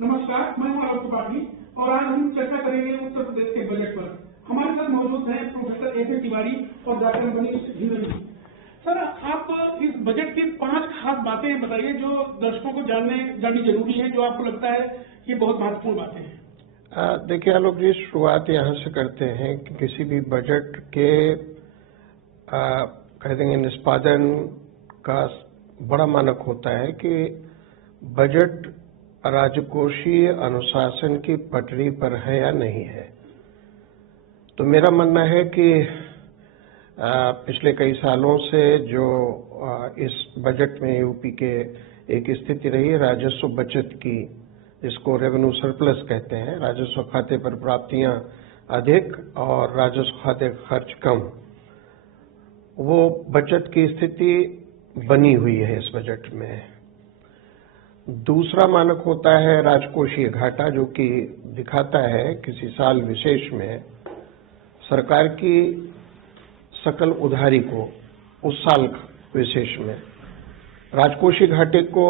नमस्कार, मैं हूं आलोक त्रिपाठी और आज हम चर्चा करेंगे उत्तर प्रदेश के बजट पर। हमारे साथ मौजूद हैं प्रोफेसर ए तिवारी और डॉक्टर मनीष हिंदवी। सर, आप इस बजट की 5 खास बातें बताइए जो दर्शकों को जाननी जरूरी है, जो आपको लगता है ये बहुत महत्वपूर्ण बातें हैं। देखिए आलोक जी, शुरुआत यहाँ से करते हैं कि किसी भी बजट के कह देंगे निष्पादन का बड़ा मानक होता है कि बजट राजकोषीय अनुशासन की पटरी पर है या नहीं है। तो मेरा मानना है कि पिछले कई सालों से जो इस बजट में यूपी के एक स्थिति रही राजस्व बचत की, जिसको रेवेन्यू सरप्लस कहते हैं, राजस्व खाते पर प्राप्तियां अधिक और राजस्व खाते खर्च कम, वो बचत की स्थिति बनी हुई है इस बजट में। दूसरा मानक होता है राजकोषीय घाटा, जो कि दिखाता है किसी साल विशेष में सरकार की सकल उधारी को उस साल विशेष में। राजकोषीय घाटे को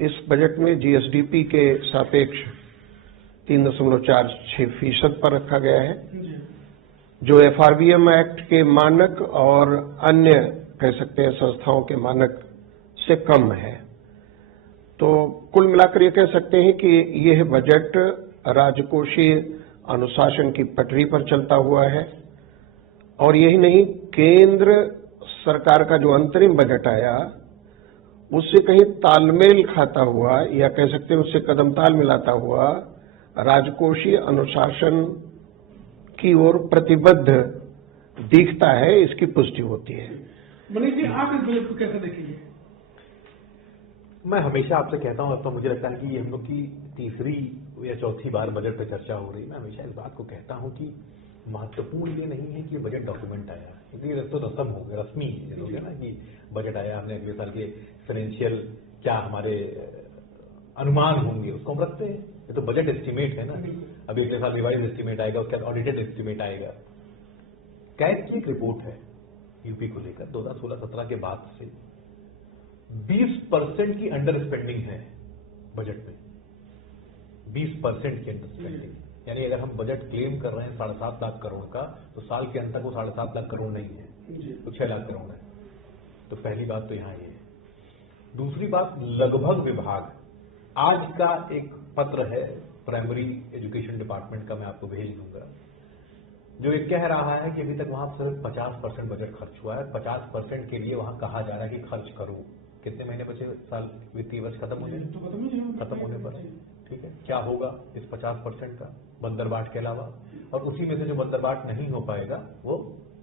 इस बजट में जीएसडीपी के सापेक्ष 3.46% पर रखा गया है, जो एफआरबीएम एक्ट के मानक और अन्य कह सकते हैं संस्थाओं के मानक से कम है। तो कुल मिलाकर ये कह सकते हैं कि यह बजट राजकोषीय अनुशासन की पटरी पर चलता हुआ है। और यही नहीं, केंद्र सरकार का जो अंतरिम बजट आया उससे कहीं तालमेल खाता हुआ, या कह सकते हैं उससे कदम ताल मिलाता हुआ राजकोषीय अनुशासन की ओर प्रतिबद्ध दिखता है, इसकी पुष्टि होती है। मनीष जी, आप इस बजट को कैसे देखेंगे? मैं हमेशा आपसे कहता हूं, अब तो मुझे लगता है कि ये हम लोग की तीसरी या चौथी बार बजट पे चर्चा हो रही है। मैं हमेशा इस बात को कहता हूं कि महत्वपूर्ण ये नहीं है कि ये बजट डॉक्यूमेंट आया, क्योंकि तो रस्म हो गया, रस्मी हो गया ना कि बजट आया, हमने अगले साल के फाइनेंशियल क्या हमारे अनुमान होंगे उसको हम रखते हैं। ये तो बजट एस्टिमेट है ना। अभी अगले साल रिवाइज एस्टिमेट आएगा, उसके बाद ऑडिटेड एस्टिमेट आएगा। कैग की एक रिपोर्ट है यूपी को लेकर 2016-17 के बाद से 20% की अंडर स्पेंडिंग है बजट में। 20% की अंडर स्पेंडिंग, यानी अगर हम बजट क्लेम कर रहे हैं 7.5 लाख करोड़ का, तो साल के अंत तक वो 7.5 लाख करोड़ नहीं है, तो 6 लाख करोड़ है। तो पहली बात तो यहां ये है। दूसरी बात, लगभग विभाग, आज का एक पत्र है प्राइमरी एजुकेशन डिपार्टमेंट का, मैं आपको भेज दूंगा, जो ये कह रहा है कि अभी तक वहां सिर्फ 50% बजट खर्च हुआ है। 50% के लिए वहां कहा जा रहा है कि खर्च करो। कितने महीने बचे साल, वित्तीय वर्ष खत्म होने पर, ठीक है। क्या होगा इस 50% का बंदरबाट के अलावा? और उसी में से जो बंदरबाट नहीं हो पाएगा वो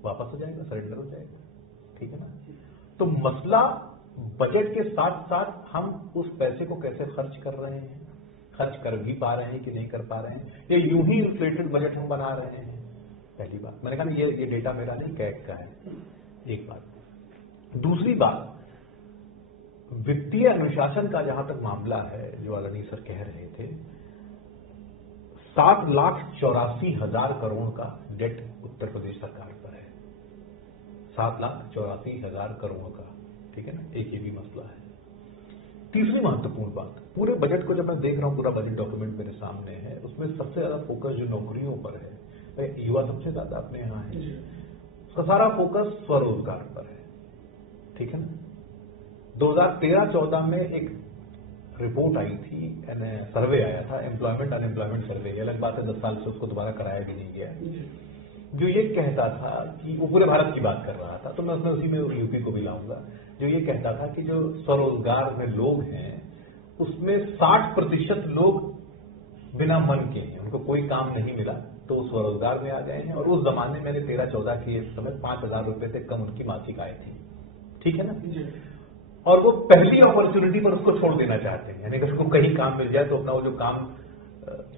वापस हो जाएगा, सरेंडर हो जाएगा, ठीक है ना। तो मसला बजट के साथ साथ हम उस पैसे को कैसे खर्च कर रहे हैं, खर्च कर भी पा रहे हैं कि नहीं कर पा रहे हैं, ये यूं ही इन्फ्लेटेड बजट हम बना रहे हैं। पहली बात, मैंने कहा ये डेटा मेरा नहीं, कैग का है, एक बात। दूसरी बात, वित्तीय अनुशासन का जहां तक मामला है, जो आदरणीय सर कह रहे थे, 7,84,000 करोड़ का डेट उत्तर प्रदेश सरकार पर है। 7,84,000 करोड़ का, ठीक है ना। एक ये भी मसला है। तीसरी महत्वपूर्ण बात, पूरे बजट को जब मैं देख रहा हूं, पूरा बजट डॉक्यूमेंट मेरे सामने है, उसमें सबसे ज्यादा फोकस जो नौकरियों पर है, युवा सबसे ज्यादा अपने यहां है, उसका सारा फोकस स्वरोजगार पर है, ठीक है ना। 2013-14 में एक रिपोर्ट आई थी, सर्वे आया था, एम्प्लॉयमेंट अनएम्प्लॉयमेंट सर्वे। अलग बात है 10 साल से उसको दोबारा कराया भी नहीं गया, जो ये कहता था कि वो पूरे भारत की बात कर रहा था, तो मैं उसमें उसी में यूपी को भी लाऊंगा, जो ये कहता था कि जो स्वरोजगार में लोग हैं उसमें 60% लोग बिना मन के हैं, उनको कोई काम नहीं मिला तो वो स्वरोजगार में आ गए हैं। और उस जमाने में 13-14 के समय 5,000 रुपए से कम उनकी मासिक आय थी, ठीक है ना। और वो पहली अपॉर्चुनिटी पर उसको छोड़ देना चाहते हैं, यानी अगर उसको कहीं काम मिल जाए तो अपना वो जो काम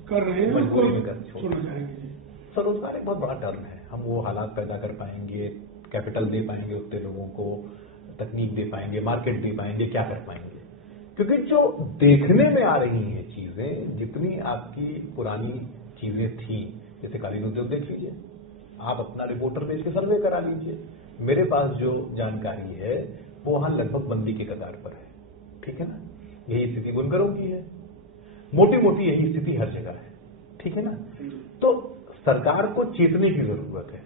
कर रहे हैं मजबूरी में कर छोड़ना चाहेंगे। स्वरोजगार एक बहुत बड़ा टर्म है, हम वो हालात पैदा कर पाएंगे, कैपिटल दे पाएंगे उतने लोगों को, तकनीक दे पाएंगे, मार्केट दे पाएंगे, क्या कर पाएंगे? क्योंकि जो देखने में आ रही हैं चीजें, जितनी आपकी पुरानी चीजें थी, जैसे कालीन उद्योग देख लीजिए, आप अपना रिपोर्टर भेज के सर्वे करा लीजिए, मेरे पास जो जानकारी है वो वहां लगभग बंदी के कगार पर है, ठीक है ना। यही स्थिति बुनकरों की है। मोटी मोटी यही स्थिति हर जगह है, ठीक है ना। तो सरकार को चेतने की जरूरत है,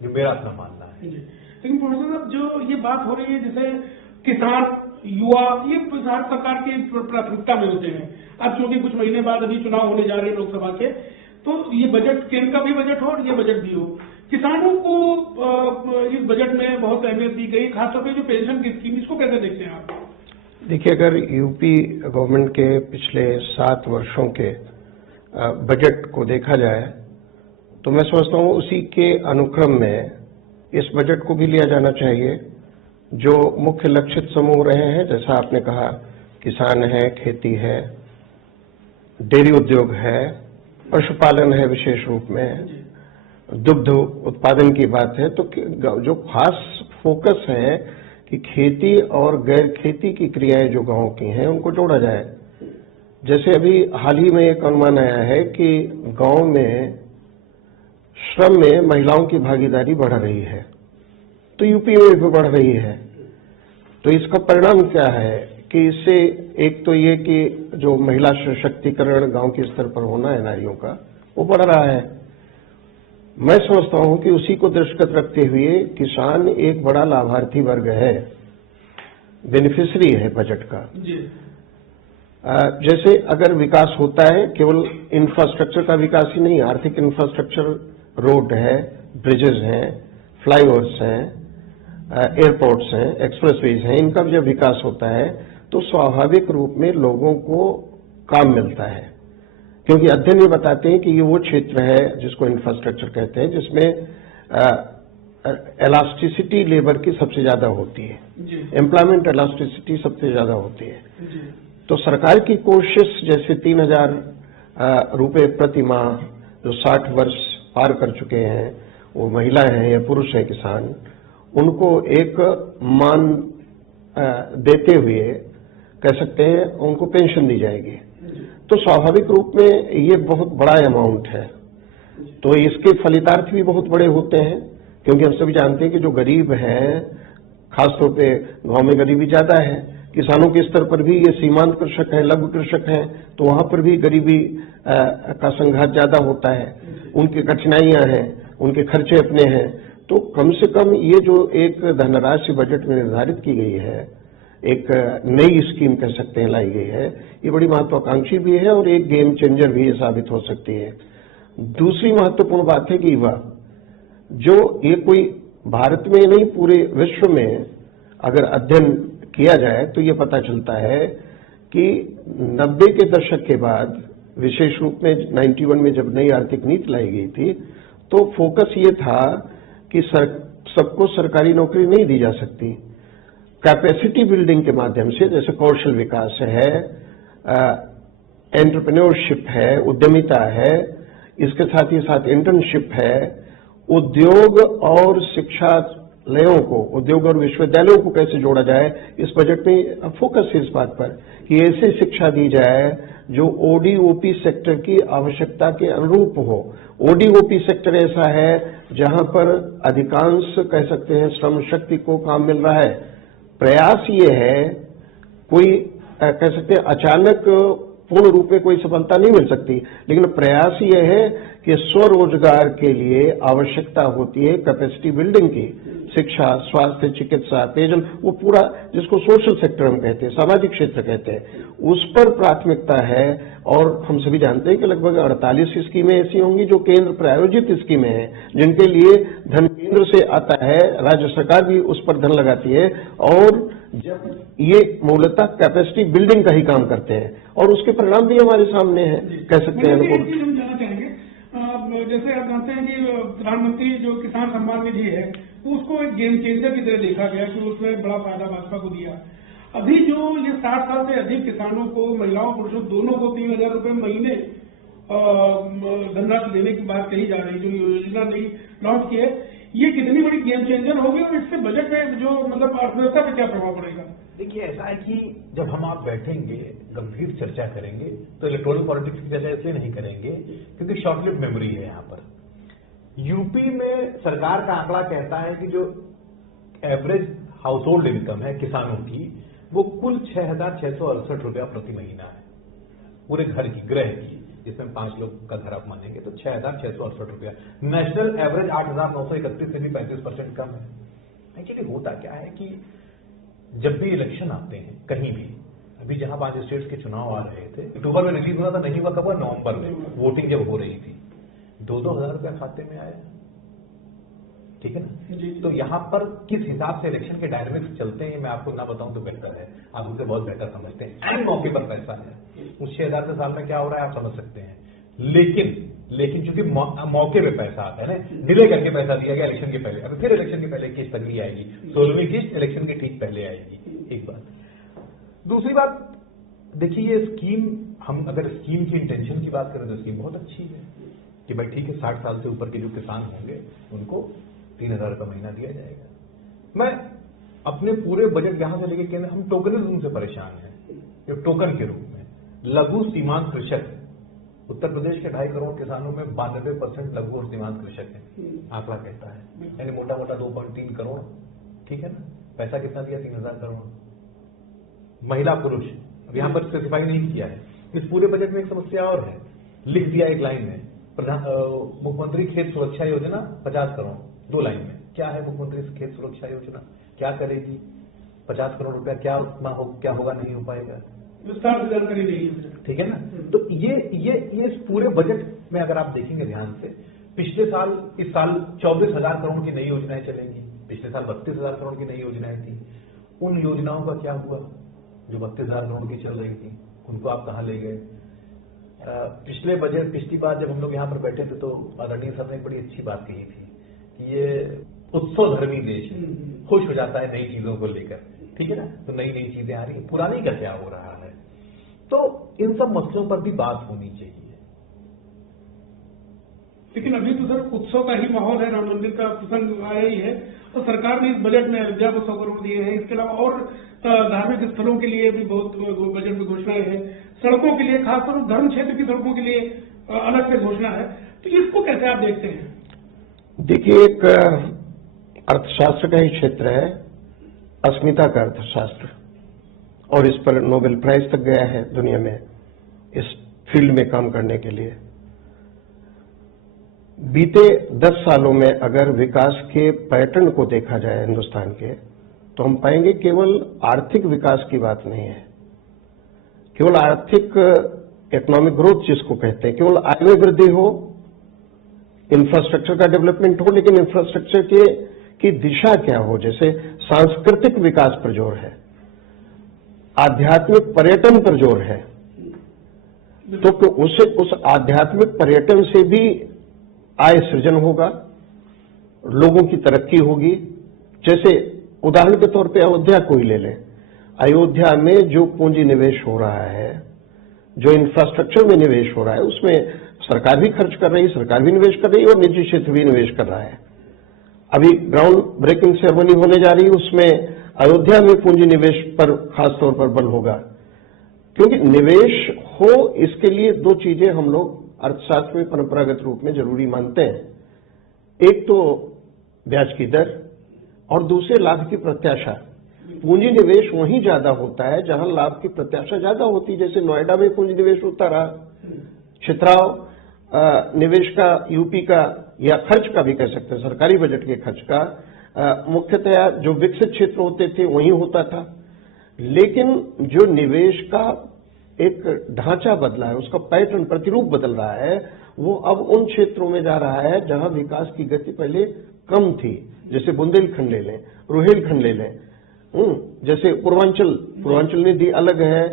ये मेरा अपना मानना है। लेकिन प्रोफेसर साहब, जो ये बात हो रही है, जैसे किसान, युवा, ये भारत सरकार की प्राथमिकता में होते हैं। अब चूंकि कुछ महीने बाद अभी चुनाव होने जा रहे हैं लोकसभा के, तो ये बजट, केंद्र का भी बजट हो और ये बजट भी हो, किसानों को इस बजट में बहुत अहमियत दी गई, खासतौर पर जो पेंशन की स्कीम, इसको कैसे देखते हैं आप? देखिए, अगर यूपी गवर्नमेंट के पिछले 7 वर्षों के बजट को देखा जाए तो मैं समझता हूँ उसी के अनुक्रम में इस बजट को भी लिया जाना चाहिए। जो मुख्य लक्षित समूह रहे हैं, जैसा आपने कहा, किसान है, खेती है, डेयरी उद्योग है, पशुपालन है, विशेष रूप में दुग्ध उत्पादन की बात है, तो जो खास फोकस है कि खेती और गैर खेती की क्रियाएं जो गांव की हैं उनको जोड़ा जाए। जैसे अभी हाल ही में एक अनुमान आया है कि गांव में श्रम में महिलाओं की भागीदारी बढ़ रही है, तो यूपी में भी बढ़ रही है। तो इसका परिणाम क्या है कि इससे एक तो ये कि जो महिला सशक्तिकरण गांव के स्तर पर होना है नारियों का, वो बढ़ रहा है। मैं समझता हूं कि उसी को दृष्टिगत रखते हुए किसान एक बड़ा लाभार्थी वर्ग है, बेनिफिशियरी है बजट का। जैसे अगर विकास होता है, केवल इंफ्रास्ट्रक्चर का विकास ही नहीं, आर्थिक इंफ्रास्ट्रक्चर, रोड है, ब्रिजेस हैं, फ्लाईओवर्स हैं, एयरपोर्ट्स हैं, एक्सप्रेसवेज हैं, इनका जब विकास होता है तो स्वाभाविक रूप में लोगों को काम मिलता है। क्योंकि अध्ययन ये बताते हैं कि ये वो क्षेत्र है जिसको इंफ्रास्ट्रक्चर कहते हैं, जिसमें इलास्टिसिटी लेबर की सबसे ज्यादा होती है, एम्प्लॉयमेंट इलास्टिसिटी सबसे ज्यादा होती है। तो सरकार की कोशिश, जैसे 3,000 रुपए प्रति माह जो 60 वर्ष पार कर चुके हैं, वो महिला हैं या पुरुष हैं किसान, उनको एक मान देते हुए कह सकते हैं उनको पेंशन दी जाएगी। तो स्वाभाविक रूप में ये बहुत बड़ा अमाउंट है, तो इसके फलितार्थ भी बहुत बड़े होते हैं। क्योंकि हम सभी जानते हैं कि जो गरीब हैं, खासतौर पे गांव में गरीबी ज्यादा है, किसानों के स्तर पर भी ये सीमांत कृषक हैं, लघु कृषक हैं, तो वहां पर भी गरीबी का संघात ज्यादा होता है, उनकी कठिनाइयां हैं, उनके खर्चे अपने हैं। तो कम से कम ये जो एक धनराशि बजट में निर्धारित की गई है, एक नई स्कीम कह सकते हैं लाई गई है, ये बड़ी महत्वाकांक्षी भी है और एक गेम चेंजर भी ये साबित हो सकती है। दूसरी महत्वपूर्ण बात है कि युवा, जो ये कोई भारत में नहीं पूरे विश्व में अगर अध्ययन किया जाए तो ये पता चलता है कि 90 के दशक के बाद, विशेष रूप में 91 में जब नई आर्थिक नीति लाई गई थी, तो फोकस ये था कि सबको सरकारी नौकरी नहीं दी जा सकती, कैपेसिटी बिल्डिंग के माध्यम से, जैसे कौशल विकास है, एंटरप्रेन्योरशिप है, उद्यमिता है, इसके साथ ही साथ इंटर्नशिप है, उद्योग और शिक्षालयों को, उद्योग और विश्वविद्यालयों को कैसे जोड़ा जाए, इस बजट में फोकस है इस बात पर कि ऐसी शिक्षा दी जाए जो ओडीओपी सेक्टर की आवश्यकता के अनुरूप हो। ओडीओपी सेक्टर ऐसा है जहां पर अधिकांश कह सकते हैं श्रम शक्ति को काम मिल रहा है। प्रयास ये है, कोई कह सकते हैं अचानक पूर्ण रूप में कोई सफलता नहीं मिल सकती, लेकिन प्रयास ये है कि स्वरोजगार के लिए आवश्यकता होती है कैपेसिटी बिल्डिंग की, शिक्षा, स्वास्थ्य, चिकित्सा, पेयजल, वो पूरा जिसको सोशल सेक्टर हम कहते हैं, सामाजिक क्षेत्र कहते हैं, उस पर प्राथमिकता है। और हम सभी जानते हैं कि लगभग 48 स्कीमें ऐसी होंगी जो केंद्र प्रायोजित स्कीमें हैं, जिनके लिए धन केंद्र से आता है, राज्य सरकार भी उस पर धन लगाती है, और जब ये मूलतः कैपेसिटी बिल्डिंग का ही काम करते हैं और उसके परिणाम भी हमारे सामने हैं, कह सकते हैं। हम जानना चाहेंगे, जैसे आप जानते हैं कि प्रधानमंत्री जो किसान सम्मान निधि है, उसको एक गेम चेंजर की तरह देखा गया कि उसमें बड़ा फायदा भाजपा को दिया। अभी जो ये 60 साल से अधिक किसानों को, महिलाओं पुरुषों दोनों को 3,000 रुपए महीने धनराशि देने की बात कही जा रही, जो योजना नई लॉन्च की है, ये कितनी बड़ी गेम चेंजर होगी और इससे बजट में जो मतलब अर्थव्यवस्था पर क्या प्रभाव पड़ेगा? देखिए, ऐसा है कि जब हम आप बैठेंगे, गंभीर चर्चा करेंगे, तो इलेक्टोरल पॉलिटिक्स की चर्चा इसलिए नहीं करेंगे क्योंकि शॉर्ट लिव मेमोरी है यहाँ पर। यूपी में सरकार का आंकड़ा कहता है कि जो एवरेज हाउस होल्ड इनकम है किसानों की, वो कुल 6,668 रुपया प्रति महीना है। पूरे घर की, गृह की, जिसमें 5 लोग का घर आप मानेंगे तो 6,668 रुपया। नेशनल एवरेज 8,931 से भी 35% कम है। एक्चुअली होता क्या है कि जब भी इलेक्शन आते हैं कहीं भी, अभी जहां 5 स्टेट्स के चुनाव आ रहे थे, अक्टूबर में रिलीज हुआ था, नहीं हुआ कब हुआ, नवंबर में वोटिंग जब हो रही थी, 2-2 हजार रुपया खाते में आया। ठीक है ना। तो यहाँ पर किस हिसाब से इलेक्शन के डायनेमिक्स चलते हैं मैं आपको ना बताऊं तो बेहतर है, आप उसे बहुत बेहतर समझते हैं। एंड मौके पर पैसा है, उस 6,000 साल में क्या हो रहा है आप समझ सकते हैं। लेकिन चूंकि मौके पे पैसा आता है ना, डिले करके पैसा दिया गया इलेक्शन के पहले, अब फिर इलेक्शन के पहले किस्त अगली आएगी, 16वीं किस्त इलेक्शन के ठीक पहले आएगी। एक बात। दूसरी बात, देखिए ये स्कीम, हम अगर स्कीम की इंटेंशन की बात करें तो स्कीम बहुत अच्छी है कि भाई ठीक है, 60 साल से ऊपर के जो किसान होंगे उनको 3,000 रुपये महीना दिया जाएगा। मैं अपने पूरे बजट यहां से लेके केंद्र, हम टोकनिज्म से परेशान हैं, जो टोकन के रूप में लघु सीमांत कृषक, उत्तर प्रदेश के 2.5 करोड़ किसानों में 92% लघु और सीमांत कृषक है, आंकड़ा कहता है, यानी मोटा मोटा 2.3 करोड़। ठीक है ना। पैसा कितना दिया, 3,000 करोड़। महिला पुरुष अब यहां पर स्पेसिफाई नहीं किया है। इस पूरे बजट में एक समस्या और है, लिख दिया एक लाइन में, मुख्यमंत्री खेत सुरक्षा योजना 50 करोड़, 2 लाइन में। क्या है मुख्यमंत्री खेत सुरक्षा योजना, क्या करेगी, 50 करोड़ रुपया क्या होगा, नहीं हो पाएगा, विस्तार से जानकारी नहीं है। ठीक है ना। तो ये इस पूरे बजट में अगर आप देखेंगे ध्यान से, पिछले साल, इस साल 24,000 करोड़ की नई योजनाएं चलेंगी, पिछले साल 32,000 करोड़ की नई योजनाएं थी। उन योजनाओं का क्या हुआ जो 32,000 करोड़ की चल रही थी, उनको आप कहां ले गए। पिछले बजट, पिछली बार जब हम लोग यहाँ पर बैठे थे तो आदरणीय साहब ने एक बड़ी अच्छी बात कही थी कि ये उत्सव धर्मी देश है, खुश हो जाता है नई चीजों को लेकर। ठीक है ना। तो नई नई चीजें आ रही, पुरानी का क्या हो रहा है। तो इन सब मसलों पर भी बात होनी चाहिए। लेकिन अभी तो सर उत्सव का ही माहौल है, राम मंदिर का प्रसंग आया ही है, तो सरकार ने इस बजट में अयोध्या को 100 करोड़ दिए हैं। इसके अलावा और धार्मिक स्थलों के लिए भी बहुत बजट में घोषणाएं हैं, सड़कों के लिए, खासतौर धर्म क्षेत्र की सड़कों के लिए अलग से घोषणा है। तो इसको कैसे आप देखते हैं। देखिए, एक अर्थशास्त्र का ही क्षेत्र है, अस्मिता का अर्थशास्त्र, और इस पर नोबेल प्राइज तक गया है दुनिया में इस फील्ड में काम करने के लिए। बीते 10 सालों में अगर विकास के पैटर्न को देखा जाए हिंदुस्तान के, तो हम पाएंगे केवल आर्थिक विकास की बात नहीं है, केवल आर्थिक इकोनॉमिक ग्रोथ जिसको कहते हैं, केवल आय में वृद्धि हो, इंफ्रास्ट्रक्चर का डेवलपमेंट हो, लेकिन इंफ्रास्ट्रक्चर की दिशा क्या हो। जैसे सांस्कृतिक विकास पर जोर है, आध्यात्मिक पर्यटन पर जोर है, तो उस आध्यात्मिक पर्यटन से भी आय सृजन होगा, लोगों की तरक्की होगी। जैसे उदाहरण के तौर पे अयोध्या को ही ले लें। अयोध्या में जो पूंजी निवेश हो रहा है, जो इंफ्रास्ट्रक्चर में निवेश हो रहा है, उसमें सरकार भी खर्च कर रही है, सरकार भी निवेश कर रही है और निजी क्षेत्र भी निवेश कर रहा है। अभी ग्राउंड ब्रेकिंग सेरेमनी होने जा रही है, उसमें अयोध्या में पूंजी निवेश पर खासतौर पर बल होगा, क्योंकि निवेश हो इसके लिए 2 चीजें हम लोग अर्थशास्त्र में परंपरागत रूप में जरूरी मानते हैं। एक तो ब्याज की दर और दूसरे लाभ की प्रत्याशा। पूंजी निवेश वहीं ज्यादा होता है जहां लाभ की प्रत्याशा ज्यादा होती है। जैसे नोएडा में पूंजी निवेश होता रहा, छितराव निवेश का, यूपी का, या खर्च का भी कह सकते हैं, सरकारी बजट के खर्च का मुख्यतया जो विकसित क्षेत्र होते थे वहीं होता था। लेकिन जो निवेश का एक ढांचा बदला है, उसका पैटर्न, प्रतिरूप बदल रहा है, वो अब उन क्षेत्रों में जा रहा है जहां विकास की गति पहले कम थी। जैसे बुंदेलखंड ले लें, रुहेलखंड ले लें, जैसे पूर्वांचल निधि अलग है,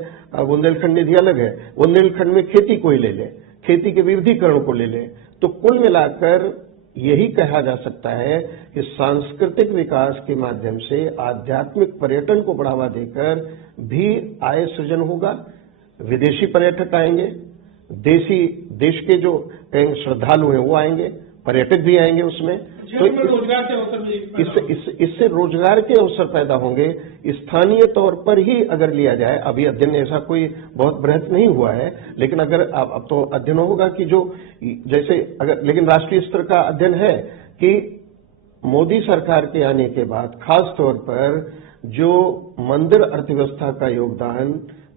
बुंदेलखंड निधि अलग है। बुंदेलखंड में खेती को ही ले लें, खेती के विविधीकरण को ले लें, तो कुल मिलाकर यही कहा जा सकता है कि सांस्कृतिक विकास के माध्यम से आध्यात्मिक पर्यटन को बढ़ावा देकर भी आय सृजन होगा। विदेशी पर्यटक आएंगे, देश के जो श्रद्धालु हैं वो आएंगे, पर्यटक भी आएंगे उसमें, तो रोजगार के अवसर इससे रोजगार के अवसर पैदा होंगे। स्थानीय तौर पर ही अगर लिया जाए, अभी अध्ययन ऐसा कोई बहुत बृहत नहीं हुआ है, लेकिन अगर अब तो अध्ययन होगा कि जो जैसे अगर, लेकिन राष्ट्रीय स्तर का अध्ययन है कि मोदी सरकार के आने के बाद खास तौर पर जो मंदिर अर्थव्यवस्था का योगदान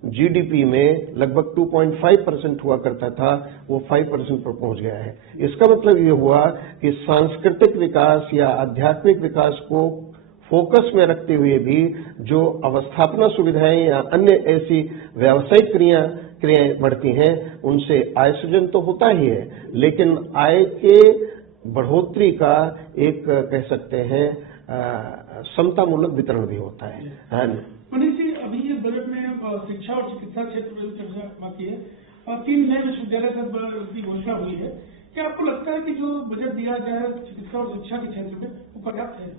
जीडीपी में लगभग 2.5% हुआ करता था, वो 5% पर पहुंच गया है। इसका मतलब ये हुआ कि सांस्कृतिक विकास या आध्यात्मिक विकास को फोकस में रखते हुए भी जो अवस्थापना सुविधाएं या अन्य ऐसी व्यावसायिक क्रियाएं बढ़ती हैं, उनसे आय सृजन तो होता ही है, लेकिन आय के बढ़ोतरी का एक कह सकते हैं समतामूलक वितरण भी होता है। मनीष जी, अभी ये बजट में शिक्षा और चिकित्सा क्षेत्र में चर्चा बाकी है और 3 नए विश्वविद्यालय की घोषणा हुई है। क्या आपको लगता है कि जो बजट दिया गया है चिकित्सा और शिक्षा के क्षेत्र में वो पर्याप्त है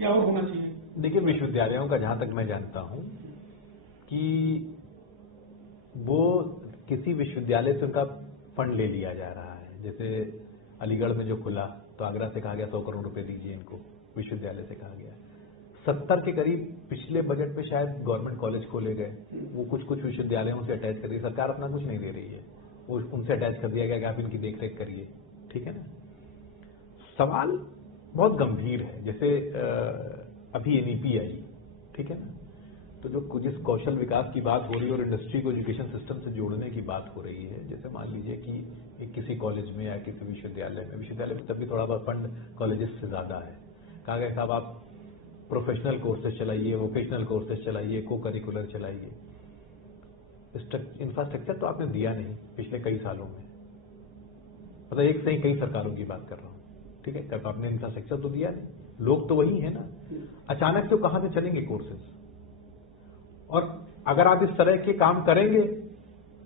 या और होना चाहिए? देखिए, विश्वविद्यालयों का जहां तक मैं जानता हूं कि वो किसी विश्वविद्यालय से उनका फंड ले लिया जा रहा है। जैसे अलीगढ़ में जो खुला तो आगरा से कहा गया 100 करोड़ रुपए दीजिए इनको, विश्वविद्यालय से कहा गया। 70 के करीब पिछले बजट में शायद गवर्नमेंट कॉलेज खोले गए, वो कुछ विश्वविद्यालयों से अटैच कर रही है। सरकार अपना कुछ नहीं दे रही है, वो उनसे अटैच कर दिया गया कि आप इनकी देखरेख करिए, ठीक है ना। सवाल बहुत गंभीर है। जैसे अभी एनईपी आई, ठीक है ना, तो जो जिस कौशल विकास की बात हो रही है और इंडस्ट्री को एजुकेशन सिस्टम से जोड़ने की बात हो रही है, जैसे मान लीजिए कि किसी कॉलेज में या किसी विश्वविद्यालय में तब भी थोड़ा बहुत फंड कॉलेजेस से ज्यादा है। कहा गया साहब आप प्रोफेशनल कोर्सेज चलाइए, वोकेशनल कोर्सेज चलाइए, को करिकुलर चलाइए। इंफ्रास्ट्रक्चर तो आपने दिया नहीं पिछले कई सालों में, मतलब एक से ही कई सरकारों की बात कर रहा हूं, ठीक है। कब आपने इंफ्रास्ट्रक्चर तो दिया नहीं, लोग तो वही है ना। अचानक से कहां से चलेंगे कोर्सेज? और अगर आप इस तरह के काम करेंगे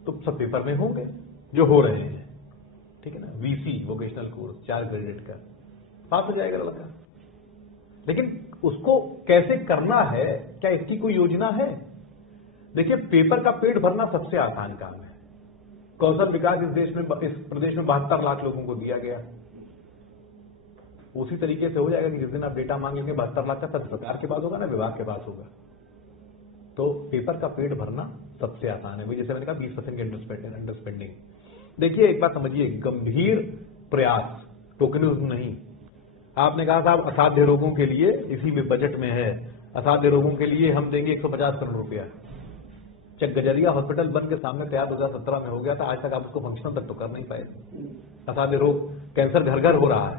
तो सब पेपर में होंगे जो हो रहे हैं, ठीक है ना। वीसी वोकेशनल कोर्स 4 ग्रेडेड का पास हो जाएगा लड़का, लेकिन उसको कैसे करना है, क्या इसकी कोई योजना है? देखिए, पेपर का पेट भरना सबसे आसान काम है। कौशल विकास इस प्रदेश में 72 लाख लोगों को दिया गया, उसी तरीके से हो जाएगा कि जिस दिन आप डेटा मांगेंगे 72 लाख का सब सरकार के पास होगा ना विभाग के पास होगा। तो पेपर का पेट भरना सबसे आसान है। जैसे मैंने कहा 20% की अंडरस्पेंडिंग। देखिए, एक बात समझिए, गंभीर प्रयास, टोकनिज्म नहीं। आपने कहा साहब असाध्य रोगों के लिए, इसी में बजट में है, असाध्य रोगों के लिए हम देंगे 150 करोड़ रुपया। गजरिया हॉस्पिटल बन के सामने तैयार 2017 में हो गया था, आज तक आप उसको फंक्शनल तक तो कर नहीं पाए। असाध्य रोग, कैंसर घर घर हो रहा है।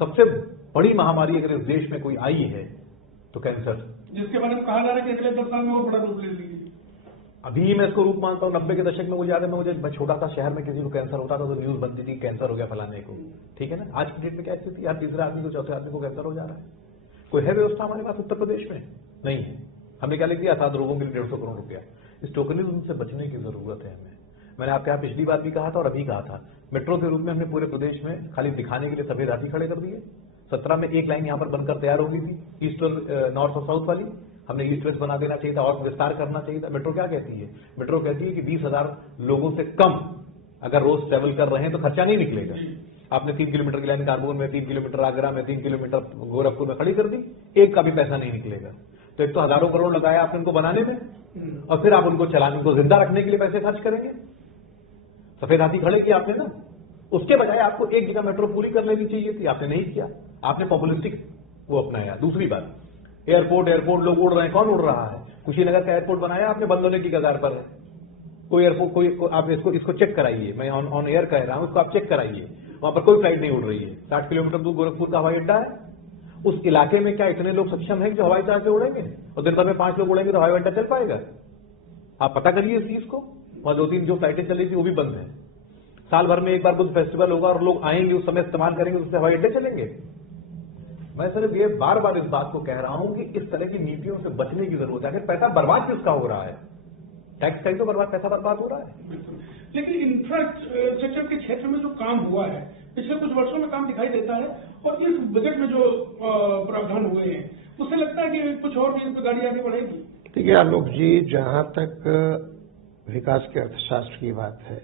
सबसे बड़ी महामारी अगर इस देश में कोई आई है तो कैंसर, जिसके बारे में कहा जा रहा है कि अगले 10 साल में और बड़ा रूप ले लेगी। अभी मैं इसको रूप मानता हूँ। 90 के दशक में मुझे याद है, मैं छोटा सा शहर में किसी को कैंसर होता था तो न्यूज बनती थी कैंसर हो गया फलाने को, ठीक है ना। आज की डेट में क्या स्थिति, हर तीसरे आदमी को, चौथे आदमी को कैंसर हो जा रहा है। कोई है व्यवस्था हमारे पास उत्तर प्रदेश में? नहीं है। हमने क्या लिख दिया, असाध्य रोगों के लिए 150 करोड़ रुपया। इस टोकनिज्म से बचने की जरूरत है हमें। मैंने आपके यहाँ पिछली बार भी कहा था और अभी कहा था, मेट्रो के रूप में हमने पूरे प्रदेश में खाली दिखाने के लिए सभी राशि खड़े कर दिए। 17 में एक लाइन यहाँ पर बनकर तैयार होगी थी, ईस्ट और नॉर्थ और साउथ वाली। हमने ईस्ट वेस्ट बना देना चाहिए था और विस्तार करना चाहिए था। मेट्रो क्या कहती है? मेट्रो कहती है कि 20,000 लोगों से कम अगर रोज ट्रेवल कर रहे हैं तो खर्चा नहीं निकलेगा। आपने 3 किलोमीटर की लाइन कानपुर में, 3 किलोमीटर आगरा में, 3 किलोमीटर गोरखपुर में खड़ी कर दी, एक का भी पैसा नहीं निकलेगा। तो एक तो हजारों करोड़ लगाया आपने उनको बनाने में, और फिर आप उनको चलाने को जिंदा रखने के लिए पैसे खर्च करेंगे। सफेद हाथी खड़े किए आपने ना, उसके बजाय आपको एक जगह मेट्रो पूरी कर लेनी चाहिए थी, आपने नहीं किया। आपने पॉपुलिस्टिक वो अपनाया। दूसरी बात, एयरपोर्ट लोग उड़ रहे हैं, कौन उड़ रहा है? कुशीनगर का एयरपोर्ट बनाया आपने, बंद होने की कगार पर है। कोई एयरपोर्ट, कोई आप इसको चेक कराइए, मैं ऑन एयर कह रहा हूं, उसको आप चेक कराइए। वहां पर कोई फ्लाइट नहीं उड़ रही है। 60 किलोमीटर दूर गोरखपुर का हवाई अड्डा है। उस इलाके में क्या इतने लोग सक्षम हैं जो हवाई जहाज से उड़ेंगे? और दिन भर में 5 लोग उड़ेंगे तो हवाई अड्डा चल पाएगा? आप पता करिए इस चीज को। वहां 2-3 जो फ्लाइटें चल रही थी वो भी बंद है। साल भर में एक बार कुछ फेस्टिवल होगा और लोग आएंगे, उस समय इस्तेमाल करेंगे, उससे हवाई अड्डे चलेंगे। मैं सिर्फ ये बार बार इस बात को कह रहा हूं कि इस तरह की नीतियों से बचने की जरूरत है। पैसा बर्बाद किसका हो रहा है? टैक्स का ही तो पैसा बर्बाद हो रहा है। लेकिन इंफ्रास्ट्रक्चर के क्षेत्र में जो काम हुआ है, पिछले कुछ वर्षों में काम दिखाई देता है, और इस बजट में जो प्रावधान हुए हैं उससे लगता है कि कुछ और भी इस पर गाड़ी आगे बढ़ेगी। देखिए आलोक जी, जहां तक विकास के अर्थशास्त्र की बात है,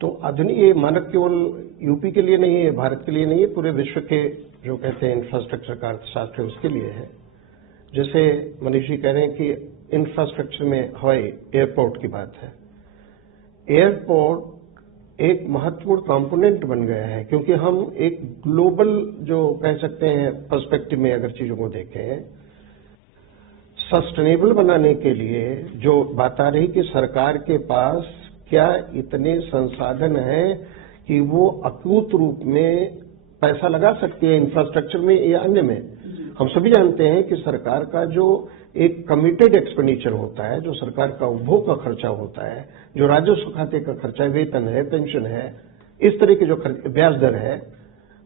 तो आधुनिक ये मानक केवल यूपी के लिए नहीं है, भारत के लिए नहीं है, पूरे विश्व के जो कहते हैं इंफ्रास्ट्रक्चर का अर्थशास्त्र है उसके लिए है। जैसे मनीष जी कह रहे हैं कि इंफ्रास्ट्रक्चर में हवाई एयरपोर्ट की बात है। एयरपोर्ट एक महत्वपूर्ण कंपोनेंट बन गया है, क्योंकि हम एक ग्लोबल जो कह सकते हैं पर्सपेक्टिव में अगर चीजों को देखें, सस्टेनेबल बनाने के लिए जो बात आ रही कि सरकार के पास क्या इतने संसाधन हैं कि वो अकूत रूप में पैसा लगा सकती है इंफ्रास्ट्रक्चर में या अन्य में। हम सभी जानते हैं कि सरकार का जो एक कमिटेड एक्सपेंडिचर होता है, जो सरकार का उपभोग का खर्चा होता है, जो राजस्व खाते का खर्चा, वेतन है, पेंशन है, इस तरह के जो ब्याज दर है,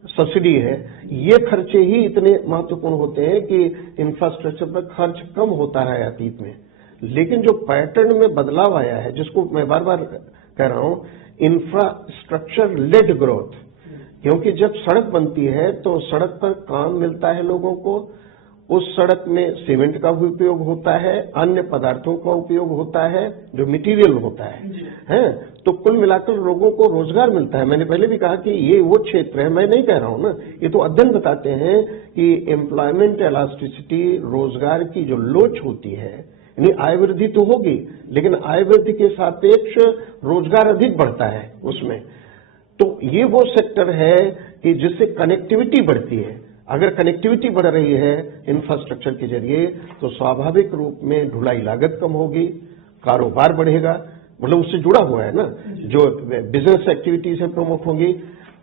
सब्सिडी है, ये खर्चे ही इतने महत्वपूर्ण होते हैं कि इंफ्रास्ट्रक्चर पर खर्च कम होता है अतीत में। लेकिन जो पैटर्न में बदलाव आया है, जिसको मैं बार बार कह रहा हूं, इंफ्रास्ट्रक्चर लेड ग्रोथ, क्योंकि जब सड़क बनती है तो सड़क पर काम मिलता है लोगों को, उस सड़क में सीमेंट का भी उपयोग होता है, अन्य पदार्थों का उपयोग होता है, जो मटेरियल होता है, तो कुल मिलाकर लोगों को रोजगार मिलता है। मैंने पहले भी कहा कि ये वो क्षेत्र है, मैं नहीं कह रहा हूं ना, ये तो अध्ययन बताते हैं कि एम्प्लॉयमेंट इलास्टिसिटी, रोजगार की जो लोच होती है, यानी आय वृद्धि तो होगी, लेकिन आय वृद्धि के सापेक्ष रोजगार अधिक बढ़ता है उसमें। तो ये वो सेक्टर है कि जिससे कनेक्टिविटी बढ़ती है। अगर कनेक्टिविटी बढ़ रही है इंफ्रास्ट्रक्चर के जरिए तो स्वाभाविक रूप में ढुलाई लागत कम होगी, कारोबार बढ़ेगा, मतलब उससे जुड़ा हुआ है ना, जो बिजनेस एक्टिविटीज है प्रमुख होंगी।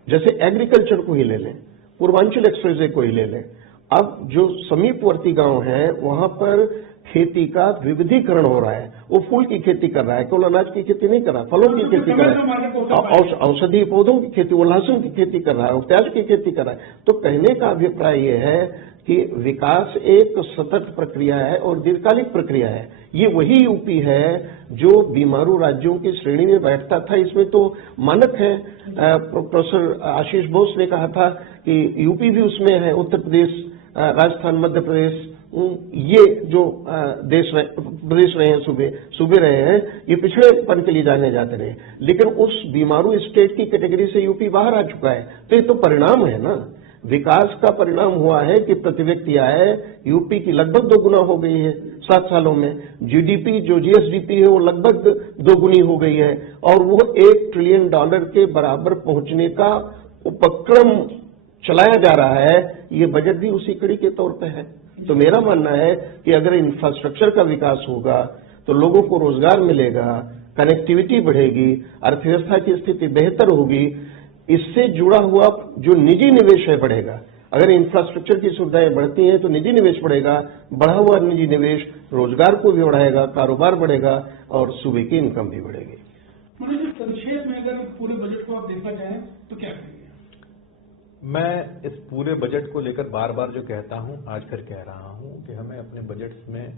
जैसे एग्रीकल्चर को ही ले लें, पूर्वांचल एक्सप्रेसवे को ही ले लें, अब जो समीपवर्ती गांव हैं वहां पर खेती का विविधीकरण हो रहा है। वो फूल की खेती कर रहा है, केवल अनाज की खेती नहीं कर रहा, फलों की खेती कर रहा है, औषधीय पौधों की खेती, वो लहसुन की खेती कर रहा है, वो प्याज की खेती कर रहा है। तो कहने का अभिप्राय ये है कि विकास एक सतत प्रक्रिया है और दीर्घकालिक प्रक्रिया है। ये वही यूपी है जो बीमारू राज्यों की श्रेणी में बैठता था। इसमें तो मानक है, प्रोफेसर आशीष बोस ने कहा था कि यूपी भी उसमें है, उत्तर प्रदेश, राजस्थान, मध्य प्रदेश, ये जो प्रदेश रहे हैं, सूबे रहे हैं, ये पिछड़ेपन के लिए जाने जाते रहे, लेकिन उस बीमारू स्टेट की कैटेगरी से यूपी बाहर आ चुका है। तो ये तो परिणाम है ना, विकास का परिणाम हुआ है कि प्रति व्यक्ति आय यूपी की लगभग 2 गुना हो गई है 7 सालों में। जीडीपी जो जीएसडीपी है वो लगभग 2 गुनी हो गई है और वो $1 ट्रिलियन के बराबर पहुंचने का उपक्रम चलाया जा रहा है। ये बजट भी उसी कड़ी के तौर पे है। तो मेरा मानना है कि अगर इंफ्रास्ट्रक्चर का विकास होगा तो लोगों को रोजगार मिलेगा, कनेक्टिविटी बढ़ेगी, अर्थव्यवस्था की स्थिति बेहतर होगी, इससे जुड़ा हुआ जो निजी निवेश है बढ़ेगा। अगर इंफ्रास्ट्रक्चर की सुविधाएं बढ़ती हैं तो निजी निवेश बढ़ेगा, बढ़ा हुआ निजी निवेश रोजगार को भी बढ़ाएगा, कारोबार बढ़ेगा और सूबे की इनकम भी बढ़ेगी। मनोज जी, संक्षेप में अगर पूरे बजट को आप देखना चाहें तो क्या करेंगे? मैं इस पूरे बजट को लेकर बार बार जो कहता हूं, आज फिर कह रहा हूं कि हमें अपने बजट्स में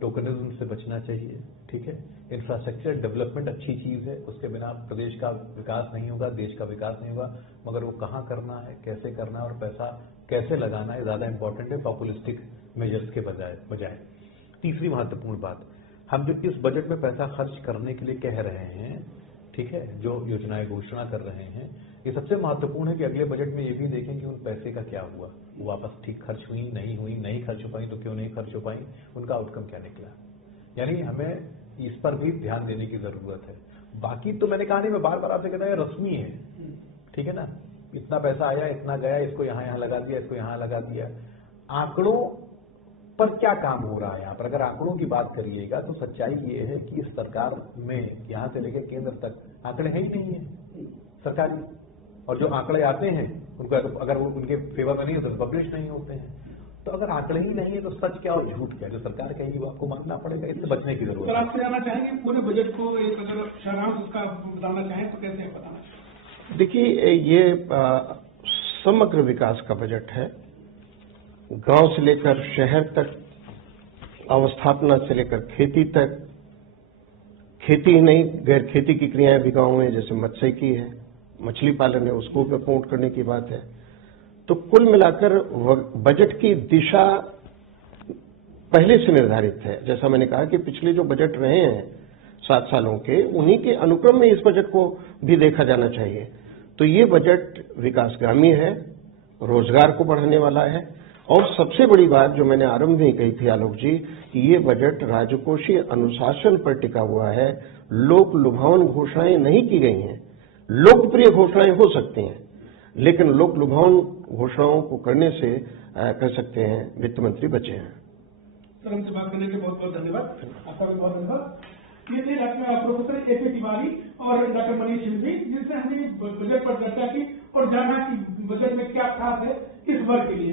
टोकनिज्म से बचना चाहिए। ठीक है, इंफ्रास्ट्रक्चर डेवलपमेंट अच्छी चीज है, उसके बिना प्रदेश का विकास नहीं होगा, देश का विकास नहीं होगा, मगर वो कहाँ करना है, कैसे करना है और पैसा कैसे लगाना है ज्यादा इंपॉर्टेंट है पॉपुलिस्टिक मेजर्स के बजाय। तीसरी महत्वपूर्ण बात, हम जो इस बजट में पैसा खर्च करने के लिए कह रहे हैं, ठीक है, जो योजनाएं घोषणा कर रहे हैं, ये सबसे महत्वपूर्ण है कि अगले बजट में ये भी देखें कि उन पैसे का क्या हुआ, वो वापस ठीक खर्च हुई, नहीं खर्च हो पाई तो क्यों नहीं खर्च हो पाई, उनका आउटकम क्या निकला। यानी हमें इस पर भी ध्यान देने की जरूरत है। बाकी तो मैंने कहा नहीं, मैं बार बार आपसे कहता हूं रस्मी है, ठीक है ना, इतना पैसा आया, इतना गया, इसको यहां लगा दिया, इसको यहां लगा दिया। आंकड़ों पर क्या काम हो रहा है यहाँ पर? अगर आंकड़ों की बात करिएगा तो सच्चाई ये है कि इस सरकार में यहां से लेकर केंद्र तक आंकड़े हैं ही नहीं है सरकारी, और जो आंकड़े आते हैं उनको अगर वो उनके फेवर में नहीं होते तो पब्लिश नहीं होते हैं। तो अगर आंकड़े ही नहीं है तो सच क्या और झूठ क्या, जो सरकार कहेगी वो आपको मानना पड़ेगा। इससे बचने की जरूरत है। आपसे जानना चाहेंगे पूरे बजट को एक अगर सारांश उसका बताना चाहें तो कैसे बताना चाहें? देखिए, ये समग्र विकास का बजट है, गांव से लेकर शहर तक, अवस्थापना से लेकर खेती तक, खेती ही नहीं गैर खेती की क्रियाएं भी गांव में, जैसे मत्स्यिकी है, मछली पालन है, उसको भी प्रमोट करने की बात है। तो कुल मिलाकर बजट की दिशा पहले से निर्धारित है। जैसा मैंने कहा कि पिछले जो बजट रहे हैं 7 सालों के, उन्हीं के अनुक्रम में इस बजट को भी देखा जाना चाहिए। तो ये बजट विकासगामी है, रोजगार को बढ़ाने वाला है, और सबसे बड़ी बात जो मैंने आरंभ में कही थी आलोक जी, कि ये बजट राजकोषीय अनुशासन पर टिका हुआ है। लोक लुभावन घोषणाएं नहीं की गई हैं। लोकप्रिय घोषणाएं हो सकती हैं, लेकिन लोक लुभावन घोषणाओं को करने से कह सकते हैं वित्त मंत्री बचे हैं। सर हमसे बात करने के बहुत बहुत धन्यवाद, आपका भी बहुत धन्यवाद। ये थे डॉक्टर प्रोफेसर ए.पी. तिवारी और डॉक्टर मनीष सिंघवी, जिनसे हमने बजट पर चर्चा की और जाना कि बजट में क्या खास है इस वर्ग के लिए।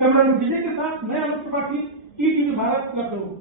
कैमरा विजय के साथ मैं आलोक त्रिपाठी, ईटीवी भारत, लखनऊ।